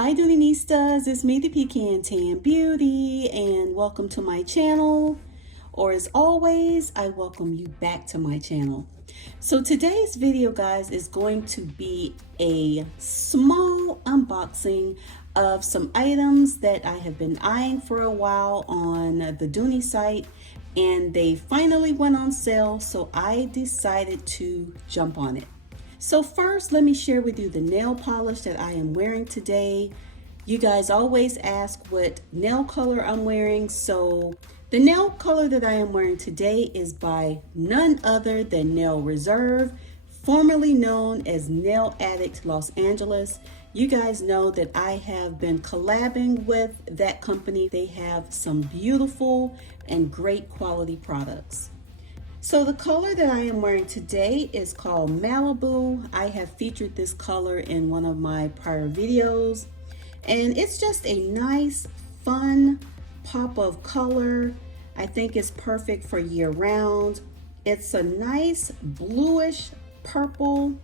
Hi Doonistas, it's me the Pecan Tan Beauty and welcome to my channel, or as always I welcome you back to my channel. So today's video guys is going to be a small unboxing of some items that I have been eyeing for a while on the Dooney site, and they finally went on sale, so I decided to jump on it. So first, let me share with you the nail polish that I am wearing today. You guys always ask what nail color I'm wearing. So the nail color that I am wearing today is by none other than Nail Reserve, formerly known as Nail Addict Los Angeles. You guys know that I have been collabing with that company. They have some beautiful and great quality products. So the color that I am wearing today is called Malibu. I have featured this color in one of my prior videos, and it's just a nice, fun pop of color. I think it's perfect for year round. It's a nice bluish purple,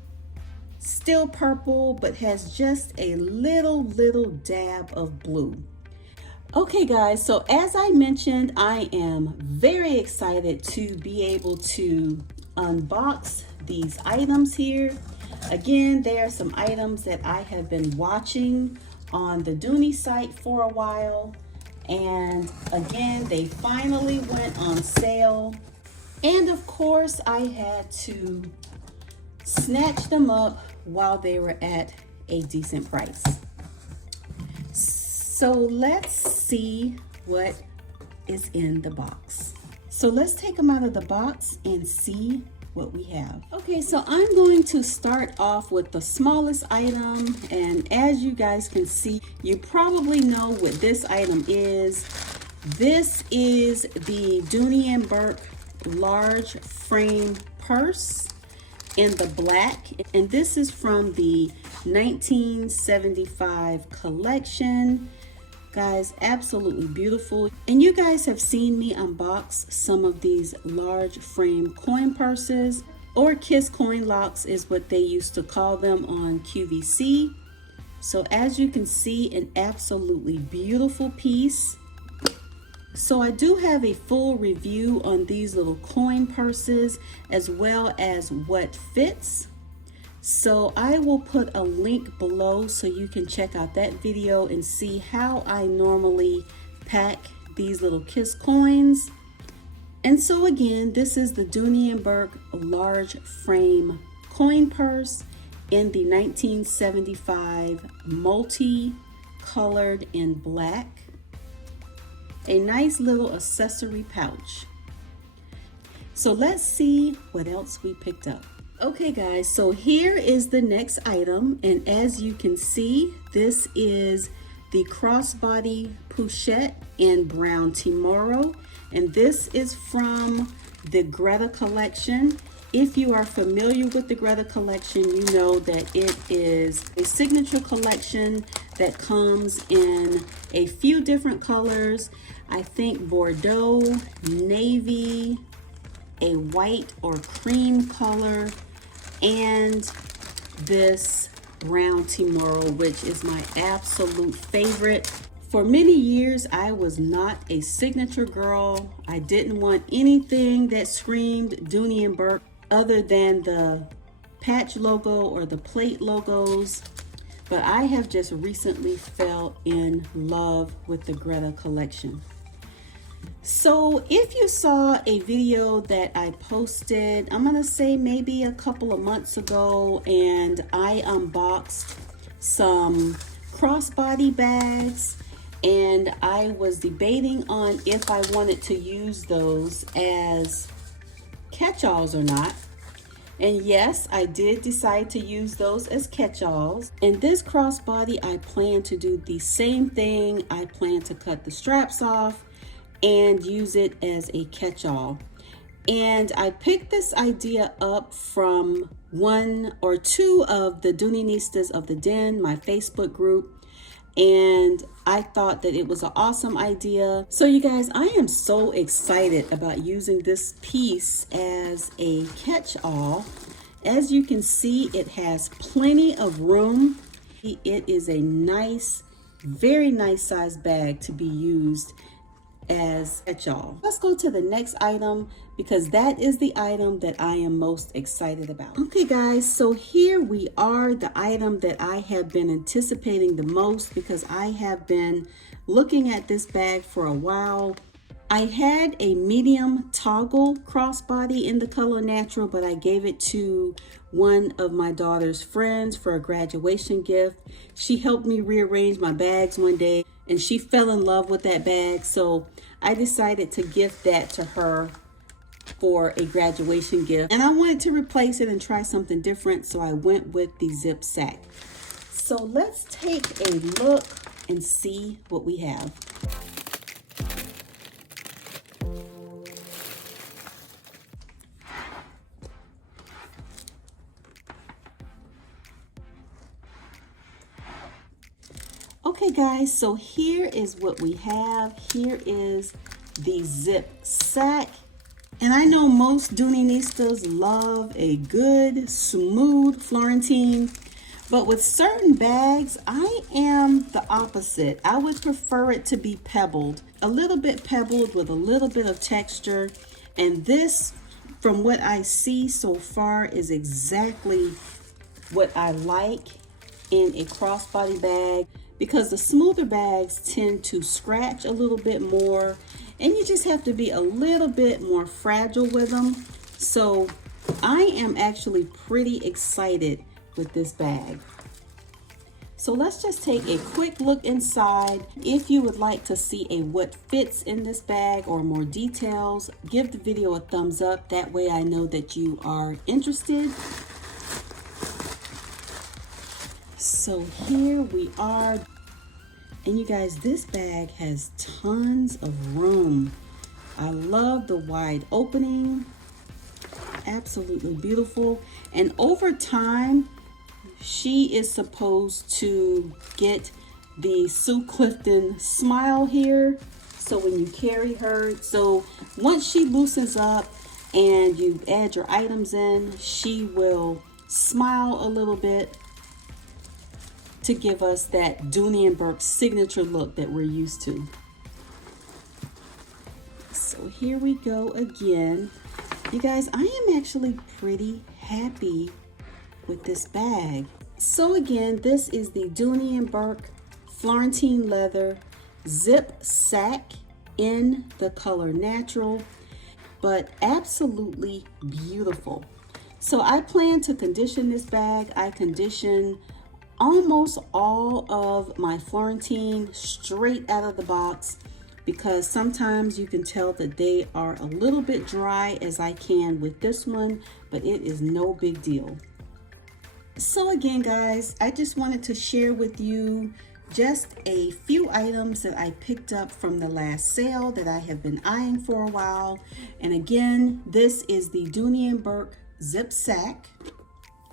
still purple, but has just a little dab of blue. Okay guys, so as I mentioned, I am very excited to be able to unbox these items here. Again, there are some items that I have been watching on the Dooney site for a while. And again, they finally went on sale. And of course, I had to snatch them up while they were at a decent price. So let's see what is in the box. So let's take them out of the box and see what we have. Okay, so I'm going to start off with the smallest item, and as you guys can see, you probably know what this item is. This is the Dooney Bourke large frame purse in the black, and this is from the 1975 collection. Guys, absolutely beautiful. And you guys have seen me unbox some of these large frame coin purses, or kiss coin locks is what they used to call them on QVC. So as you can see, an absolutely beautiful piece. So I do have a full review on these little coin purses as well as what fits. So I will put a link below so you can check out that video and see how I normally pack these little kiss coins. And so again, this is the Dooney Bourke large frame coin purse in the 1975 multi-colored in black. A nice little accessory pouch. So let's see what else we picked up. Okay guys, so here is the next item, and as you can see, this is the crossbody Pouchette in brown Timoro, and this is from the Greta collection. If you are familiar with the Greta collection, you know that it is a signature collection that comes in a few different colors. I think Bordeaux, navy, a white or cream color, and this brown Timoro, which is my absolute favorite. For many years, I was not a signature girl. I didn't want anything that screamed Dooney Bourke other than the patch logo or the plate logos. But I have just recently fell in love with the Greta collection. So if you saw a video that I posted, I'm gonna say maybe a couple of months ago, and I unboxed some crossbody bags, and I was debating on if I wanted to use those as catch-alls or not. And yes, I did decide to use those as catch-alls. And this crossbody, I plan to do the same thing. I plan to cut the straps off and use it as a catch-all. And I picked this idea up from one or two of the Doonistas of the Den, my Facebook group, and I thought that it was an awesome idea. So you guys, I am so excited about using this piece as a catch-all. As you can see, it has plenty of room. It is a nice, very nice size bag to be used as a catch-all. Let's go to the next item because that is the item that I am most excited about. Okay guys, so here we are, the item that I have been anticipating the most because I have been looking at this bag for a while. I had a medium toggle crossbody in the color natural, but I gave it to one of my daughter's friends for a graduation gift. She helped me rearrange my bags one day and she fell in love with that bag. So I decided to gift that to her for a graduation gift. And I wanted to replace it and try something different. So I went with the zip sack. So let's take a look and see what we have. Okay guys, so here is what we have. Here is the zip sack. And I know most Doonieistas love a good, smooth Florentine, but with certain bags, I am the opposite. I would prefer it to be pebbled, a little bit pebbled with a little bit of texture. And this, from what I see so far, is exactly what I like in a crossbody bag, because the smoother bags tend to scratch a little bit more and you just have to be a little bit more fragile with them. So I am actually pretty excited with this bag. So let's just take a quick look inside. If you would like to see a what fits in this bag or more details, give the video a thumbs up. That way I know that you are interested. So here we are. And you guys, this bag has tons of room. I love the wide opening. Absolutely beautiful. And over time, she is supposed to get the Sue Clifton smile here. So when you carry her, so once she loosens up and you add your items in, she will smile a little bit to give us that Dooney Bourke signature look that we're used to. So here we go again. You guys, I am actually pretty happy with this bag. So again, this is the Dooney Bourke Florentine leather zip sack in the color natural, but absolutely beautiful. So I plan to condition this bag. I condition almost all of my Florentine straight out of the box because sometimes you can tell that they are a little bit dry, as I can with this one, but it is no big deal. So again guys, I just wanted to share with you just a few items that I picked up from the last sale that I have been eyeing for a while. And again, this is the Dooney Bourke zip sack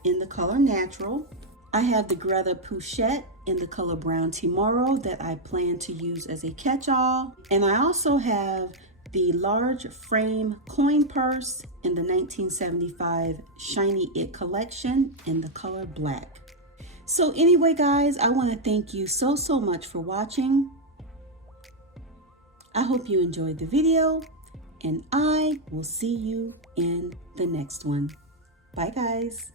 in the color natural. I have the Gretta Pouchette in the color brown tomorrow that I plan to use as a catch-all. And I also have the large frame coin purse in the 1975 Shiny It collection in the color black. So anyway, guys, I want to thank you so much for watching. I hope you enjoyed the video and I will see you in the next one. Bye guys.